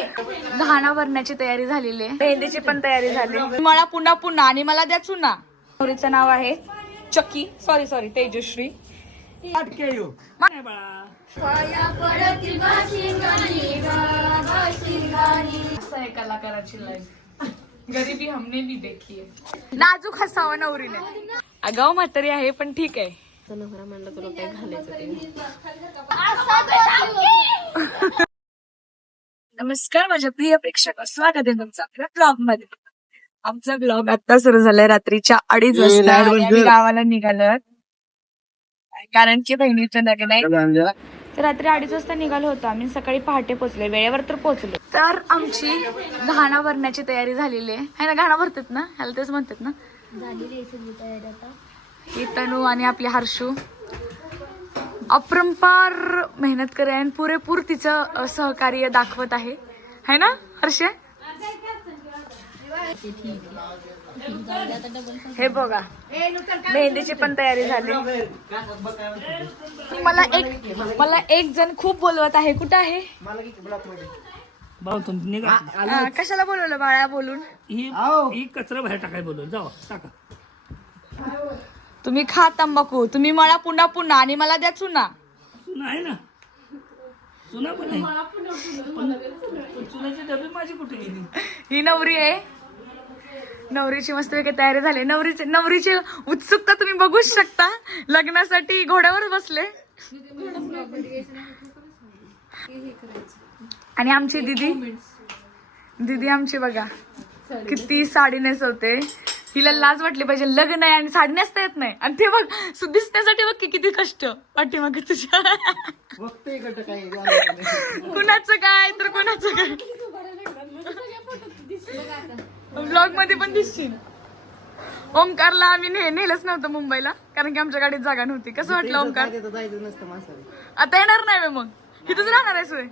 घाणा भरण्याची तयारी झालेली आहे, मेहंदीची पण तयारी झाली. मला पुन्हा पुन्हा आणि मला द्या चुना. नवरीचं नाव आहे चक्की, सॉरी तेजश्री. कलाकाराची लाईफ गरीबी हमने भी देखी आहे. नाजूक हसावं नवरीने. आगाऊ म्हातारी आहे पण ठीक आहे. म्हणलं तुला काय घालायचं. नमस्कार माझ्या प्रिय प्रेक्षक, स्वागत आहे तुमचं आपल्या ब्लॉग मध्ये. आमचा ब्लॉग आता सुरू झालाय रात्रीच्या 2:30 वाजता. आम्ही गावाला निघालो कारण की बहिणीचं लग्न आहे. तर रात्री 2:30 वाजता निघालो होतो आम्ही. सकाळी पहाटे पोहोचले, वेळेवर तर पोहोचलो. तर आमची घाणा भरण्याची तयारी झालेली आहे ना. घाणा भरतात ना, ह्याला तेच म्हणतात ना. ही तनू आणि आपली हर्षू अपरंपार मेहनत करे आणि पुरेपूर तिचं सहकार्य दाखवत आहे, है ना हर्ष? हे बघा, मेहंदीची पण तयारी झाली. मला एक जण खूप बोलवत आहे. कुठं आहे? कशाला बोलवलं बाळा? बोलून ही कचरा बाहेर टाकाय बोलून जाऊ टाका. तुम्ही खा तंबाखू, तुम्ही मला पुन्हा पुन्हा आणि मला द्या चुना. चुना आहे ना, चुना पण आहे. चुनाची डबी माझी कुठे गेली? ही नवरी आहे. नवरीची मस्त वेगळी तयारी झाली. नवरीची उत्सुकता तुम्ही बघूच शकता. लग्नासाठी घोड्यावर बसले. आणि आमची दीदी आमची बघा किती साडी नेसवते. हिला लाज वाटली पाहिजे, लग्न आहे आणि साडी नेसता येत नाही. आणि ते बघ दिसण्यासाठी बघ किती कष्ट पाठीमागे तुझ्या. कुणाचं काय तर कुणाचं काय. ब्लॉग मध्ये पण दिसशील. ओमकारला आम्ही नेलंच नव्हतं मुंबईला कारण की आमच्या गाडीत जागा नव्हती. कसं वाटलं ओमकार? आता येणार नाही मग, इथंच राहणार आहे सोय.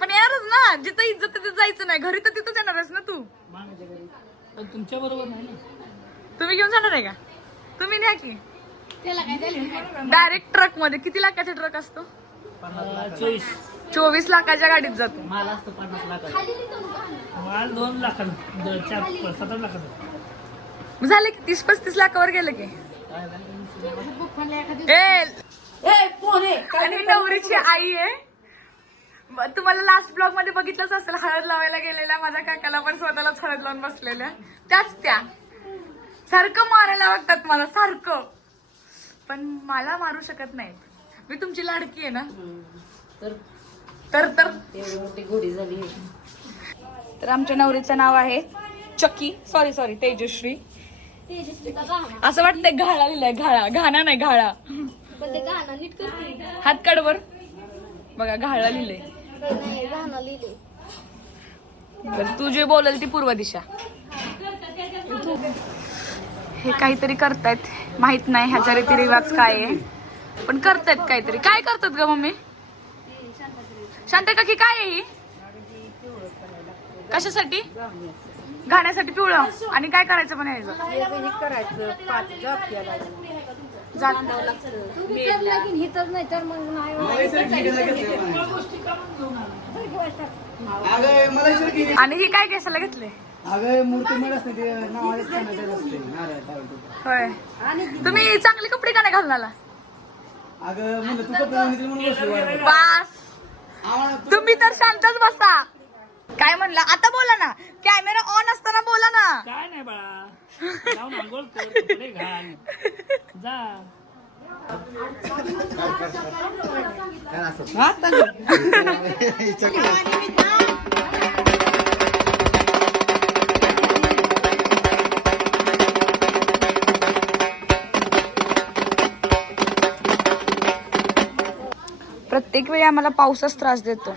पण येणारच ना, जिथं इज्जत तिथं जायचं नाही. घरी तर तिथंच येणार आहेस ना तू. तुमच्या बरोबर नाही ना. तुम्ही घेऊन जाणार आहे का? तुम्ही न्या की डायरेक्ट ट्रक मध्ये. किती लाखाचा ट्रक असतो? 24 लाखाच्या गाडीत जातो. माल असतो 50 लाखाचा. माल 2 लाखाचा, 7 लाखाचा झाले की 30-35 लाखावर गेलं की. आणि नवरीची आई आहे. तुम्हाला लास्ट ब्लॉग मध्ये बघितलंच असेल, हळद लावायला गेलेल्या माझ्या काकाला पण स्वतःलाच हळद लावून बसलेल्या. त्या सारखं मारायला वाटतात मला, सारखं. पण मला मारू शकत नाहीत. मी तुमची लाडकी आहे ना. तर मोठी घोडी झाली. तर आमच्या नवरीचं नाव आहे चक्की, सॉरी तेजश्री. असं वाटतंय घाळा लिहिलंय. घाणा नाही, घाळा. हात काढवर बघा, घाळा लिहिलंय. तू जे बोलल ती पूर्व दिशा. हे काहीतरी करतायत, माहित नाही ह्याचा रीतिरिवाज काय आहे, पण करतायत काहीतरी. काय करतात ग मम्मी? शांत काकी, काय आहे ही? कशासाठी? घाण्यासाठी पिवळं. आणि काय करायचं पण यायचं? आणि ही काय केसाला घेतले? होय. तुम्ही चांगले कपडे का नाही घालून आला? बास, तुम्ही तर शांतच बसा. काय म्हणला? आता बोला ना, कॅमेरा ऑन असताना बोला ना. काय नाही बाळा, जाऊन आंघोळ कर, कपडे घाल, जा. प्रत्येक वेळी आम्हाला पाऊसच त्रास देतो.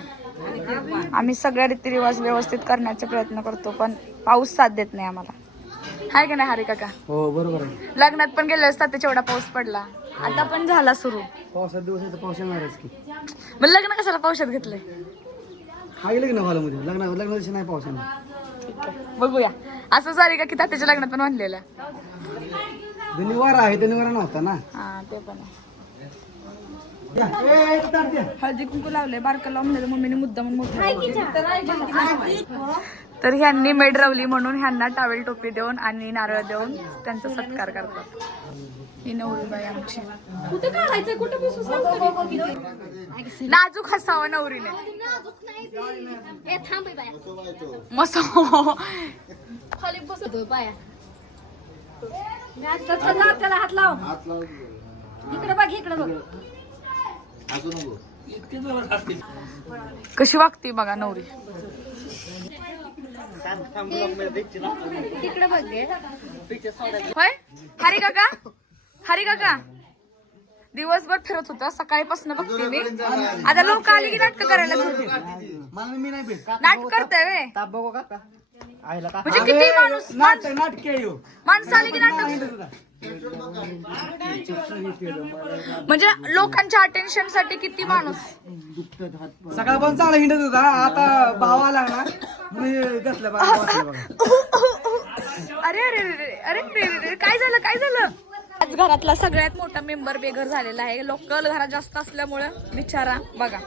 आम्ही सगळ्या रीतिरिवाज व्यवस्थित करण्याचा प्रयत्न करतो, पण पाऊस साथ देत नाही आम्हाला. हाय का नाही हरे काका? हो बरोबर आहे. लग्नात पण गेले असतात त्याच्या एवढा पाऊस पडला. आता पण झाला सुरू. पावसात दिवस आहे तर पाऊस येणारच की. मग लग्न कशाला पावसात घेतलंय? हा गेलं की ना हॉलमध्ये लग्न दिवशी नाही पाऊस येणार. बघूया. असं सारी का की तात्याच्या लग्नात पण म्हणलेलं. धन्यवाद आहे, धन्यवाद नव्हता ना. हा ते पण आहे. हळदी कुंकू लावले बारका लावून म्हणलं मम्मीने मुद्दा म्हणून तर ह्यांनी मेड रवली म्हणून ह्यांना टावेल टोपी देऊन आणि नारळ देऊन त्यांचा सत्कार करतात. ही नवरीबाई आमची नाजूक हसावं नवरीने मस्त. त्याला हात लाव इकडे बघ इकडे बघ कशी वागते बघा नवरी. तिकडे बघ होय हरी काका, हरी काका दिवसभर फिरत होता सकाळीपासून बघते मी. आता लोक आली की नाटक करायला मी नाही भेट नाटक करताय वे बघू का म्हणजे किती माणूस नाटक माणसं आली की नाटक म्हणजे लोकांच्या अटेन्शन साठी किती माणूस. सकाळपासून चांगला हिंडत होता आता भाव आला ना मी घेतलं बघा. अरे अरे अरे अरे अरे काय झालं काय झालं. आज घरातला सगळ्यात मोठा मेंबर बेघर झालेला आहे. लोकल घरात जास्त असल्यामुळे बिचारा बघा.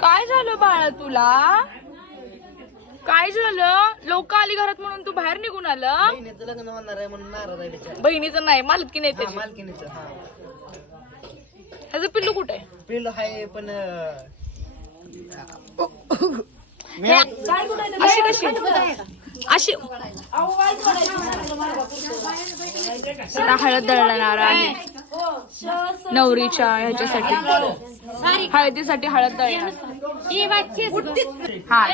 काय झालं बाळा तुला, काय झालं. लोक आली घरात म्हणून तू बाहेर निघून आलं. बहिणीचं लग्न होणार आहे म्हणून नाराज आहे बिचारा. बहिणीचं नाही मालकी नाही त्याची. मालकीनीचं त्याचं पिल्लू कुठे आहे. पिल्लू आहे पण अशी कशी अशी आता हळद दळणार आहे नवरीच्या ह्याच्यासाठी. हळदीसाठी हळद दळणार. हा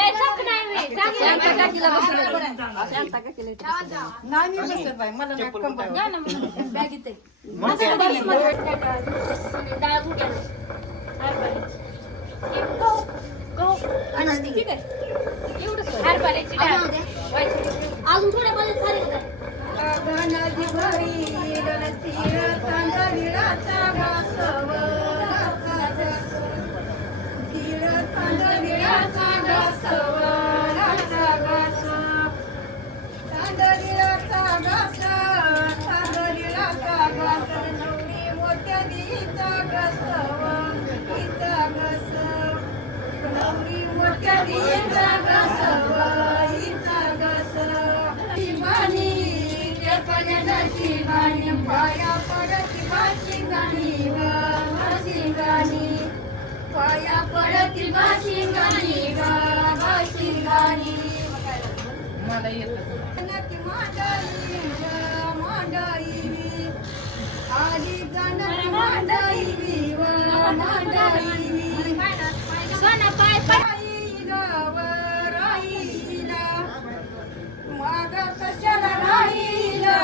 अजून थोड्या पाया पडती बाशिंगानी बाशिंगानी मला येत मांडाई आली जाणार मांडाई सोना पाय राईला माग कशाला राईला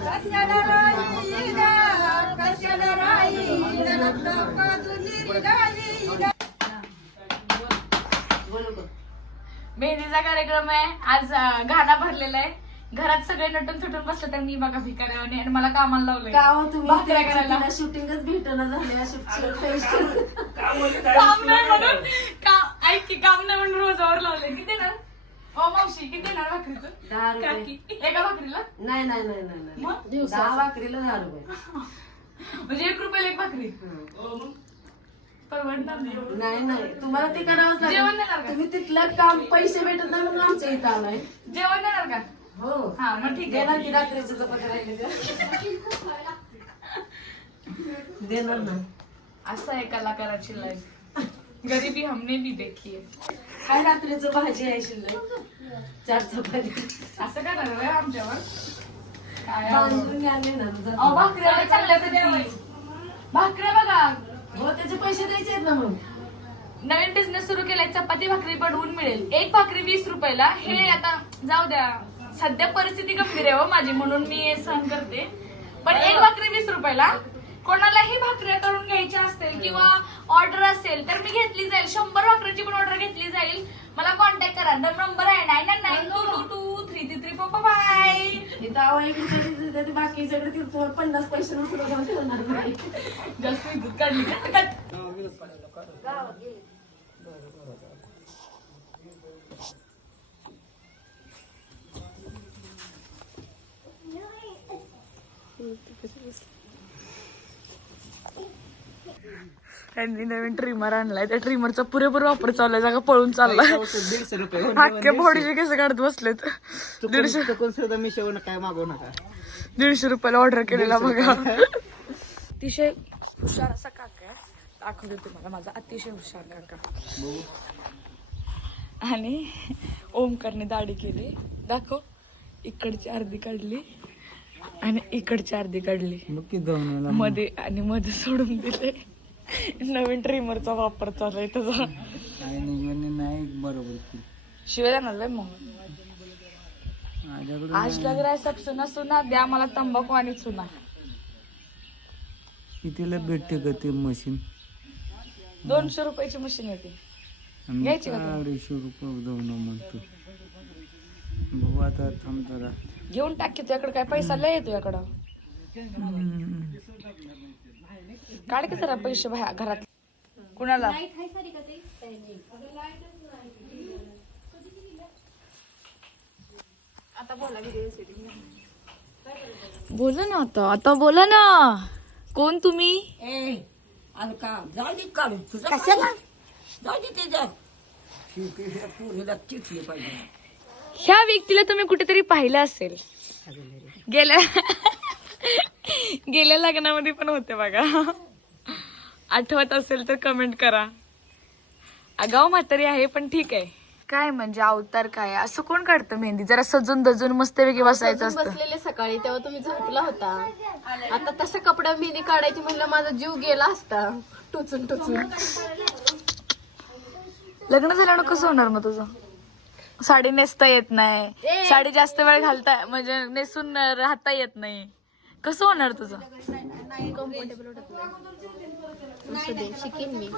कशाला राईला कशाला राईला मेहंदीचा कार्यक्रम आहे आज. गाणा भरलेला आहे. घरात सगळे नटून थुटून बसले तर मी बघा भिकाऱ्याने आणि मला कामाला लावलंय. भाकऱ्या करायला शूटिंगच भेटणं झाले. काम नाही म्हणून ऐक की काम नाही म्हणून रोजावर लावलंय. किती देणार ओ मावशी, किती देणार भाकरीचं. 10 रुपये काकी एका भाकरीला. नाही नाही नाही नाही मग 10 भाकरीला 10 रुपये म्हणजे 1 रुपयाला एक भाकरी. परवडणार नाही. नाही नाही तुम्हाला ते करावंच जेवण लागेल. देणार का. तुम्ही तिथलं काम पैसे भेटत नाही म्हणून आमच्या इथं आलाय. जेवण देणार का. हो हा मग ठीक आहे. देणार की रात्रीचे चपात्या राहिले देणार ना. असं आहे कलाकाराची लाईफ. गरीबी हमने भी देखी है. काय रात्रीचं भाजी आहे शिल्लक 4 चपाती असं काय झालं आमच्यावर. काय बांधून आले ना अहो, भाकऱ्या चालल्या तर भाकऱ्या बघा. हो त्याचे पैसे द्यायचे आहेत ना. मग नवीन बिझनेस सुरू केलाय. चपाती भाकरी बनवून मिळेल. एक भाकरी 20 रुपयाला. हे आता जाऊ द्या सध्या परिस्थिती गंभीर आहे हो माझी म्हणून मी सहन करते. पण एक भाकरी 20 रुपयाला. कोणालाही भाकऱ्या करून घ्यायच्या असतील किंवा ऑर्डर असेल तर मी घेतली जाईल. 100 भाकरीची पण ऑर्डर घेतली जाईल. मला कॉन्टॅक्ट करा. नंबर आहे 9992223455. इथं अहो 1 रुपये देते बाकी सगळे 50 पैसे नसलं नाही. जास्त इज्जत काढली का. त्यांनी नवीन ट्रिमर आणलाय, त्या ट्रिमरचा पुरेपूर वापर चाललाय, जागा पळून चाललाय. 150 रुपये अख्खे बॉडीचे केस काढत बसलेत. 150 सुद्धा मी शेवण काय मागवू नका. 150 रुपयाला ऑर्डर केलेला बघा. अतिशय हुशार असा काका आहे, दाखवते तुम्हाला माझा अतिशय हुशार काका. आणि ओमकारने दाढी केली, दाखव. इकडची अर्धी काढली आणि इकडची अर्धी काढली मध्ये, आणि मध्ये सोडून दिले. नवीन ट्रिमरचा वापर चालू आहे त्याचा. नाही बरोबर शिवाय आणलाय मग. आज लग रहा है सब सुना सुना, द्या मला तंबाखू आणि चुना. कितीला भेटते का ते मशीन? 200 रुपयाची मशीन येते, घ्यायची का तुला? 250 रुपये जाऊन म्हणतो. बघू आता थांब जरा. घेऊन टाक की, तुझ्याकडे काय पैसा लय येतो याकडं. काढ की जरा पैसे बाहेर घरात. कुणाला बोला ना, आता बोला ना. कोण तुम्ही? ह्या व्यक्तीला तुम्ही कुठेतरी पाहिलं असेल. गेल्या लग्नामध्ये पण होते बघा. आठवत असेल तर कमेंट करा. आगाऊ म्हातारी आहे पण ठीक आहे. काय म्हणजे अवतार काय असं कोण काढतं मेहंदी? जरा सजून दजून मस्तपैकी बसायचं असतं. बसलेले सकाळी तेव्हा तुम्ही झोपला होता. आता तशा कपड्या मेहंदी काढायची म्हणलं माझा जीव गेला असता टोचून टोचून. लग्न झाल्यानं कसं होणार मग तुझं? साडी नेसता येत नाही, साडी जास्त वेळ घालता म्हणजे नेसून राहता येत नाही, कसं होणार तुझं? कम्फर्टेबल वाटत नाही. शिकेन मी.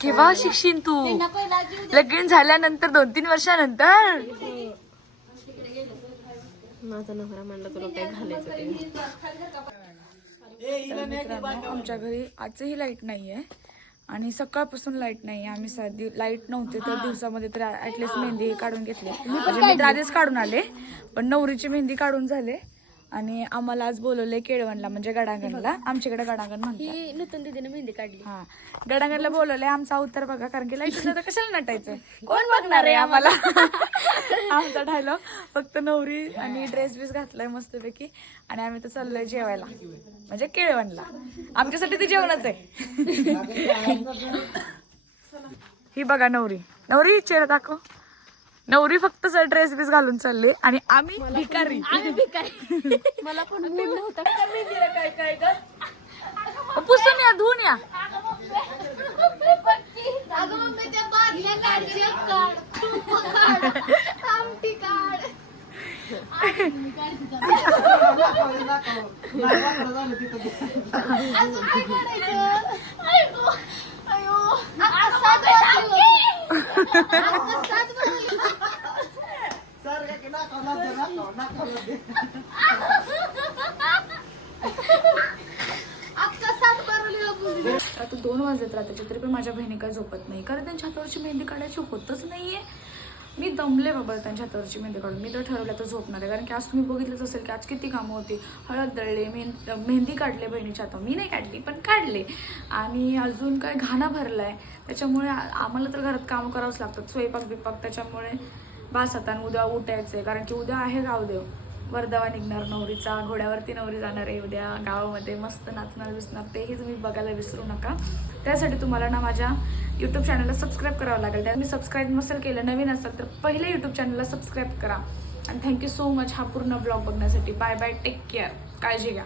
केव्हा शिकशील तू? लगीन झाल्यानंतर 2-3 वर्षानंतर? माझा नवरा म्हणला तुला काय घालायचं ते. आमच्या घरी आजही लाईट नाहीये आणि सकाळपासून लाईट नाही. आम्ही साधी लाईट नव्हते तर दिवसामध्ये तर ऍटलीस्ट मेहंदी काढून घेतली. म्हणजे मी आधीच काढून आले, पण नवरीची मेहंदी काढून झाले. आणि आम्हाला आज बोलवले केळवणला, म्हणजे गडांगणला. आमच्याकडे गडांगण म्हणतात. नूतन दीदीने मेहंदी काढली. हा, गडांगणला बोलवले. आमचा अवतार बघा, कारण की लाईट तर कशाला नटायचं, कोण बघणार आहे आम्हाला. आमचा डायलॉग फक्त नवरी आणि ड्रेस बीस घातलाय मस्तपैकी आणि आम्ही तर चाललोय जेवायला, म्हणजे केळवणला. आमच्यासाठी ते जेवणच आहे. ही बघा नवरी. नवरी चेहरा दाखव. नवरी फक्त ड्रेस बीस घालून चालली आणि आम्ही भिकारी. मला पण मूड नव्हता. पुसून या, धुवून या. अगं मम्मी त्या बादल्या काढ, आमटी काढ. अजून काय काढायचं? अयो आता 2 वाजलेत रात्रीचे, तरी पण माझ्या बहिणी काय झोपत नाही, कारण त्यांच्या हातावरची मेहंदी काढायची होतच नाहीये. मी दमले बाबा त्यांच्या हातावरची मेहंदी काढून. मी तर ठरवलं तर झोपणार आहे, कारण की आज तुम्ही बघितलंच असेल की आज किती कामं होती. हळद दळले, मेहंदी काढले बहिणीच्या हातावर. मी नाही काढली पण काढले. आणि अजून काय घाणा भरलाय, त्याच्यामुळे आम्हाला तर घरात कामं करावंच लागतात, स्वयंपाक बिपाक. त्याच्यामुळे बास आता उद्या उठायचंय, कारण की उद्या आहे गावदेव. वरदावा निघणार नवरीचा, घोड्यावरती नवरी जाणार आहे उद्या गावामध्ये, मस्त नाचणार बिसणार. तेही तुम्ही बघायला विसरू नका. त्यासाठी तुम्हाला ना माझ्या यूट्यूब चॅनलला सबस्क्राईब करावं लागेल. त्यात मी सबस्क्राईब नसेल केलं, नवीन असेल तर पहिले यूट्यूब चॅनलला सबस्क्राईब करा. आणि थँक्यू सो मच हा पूर्ण ब्लॉग बघण्यासाठी. बाय बाय, टेक केअर, काळजी घ्या.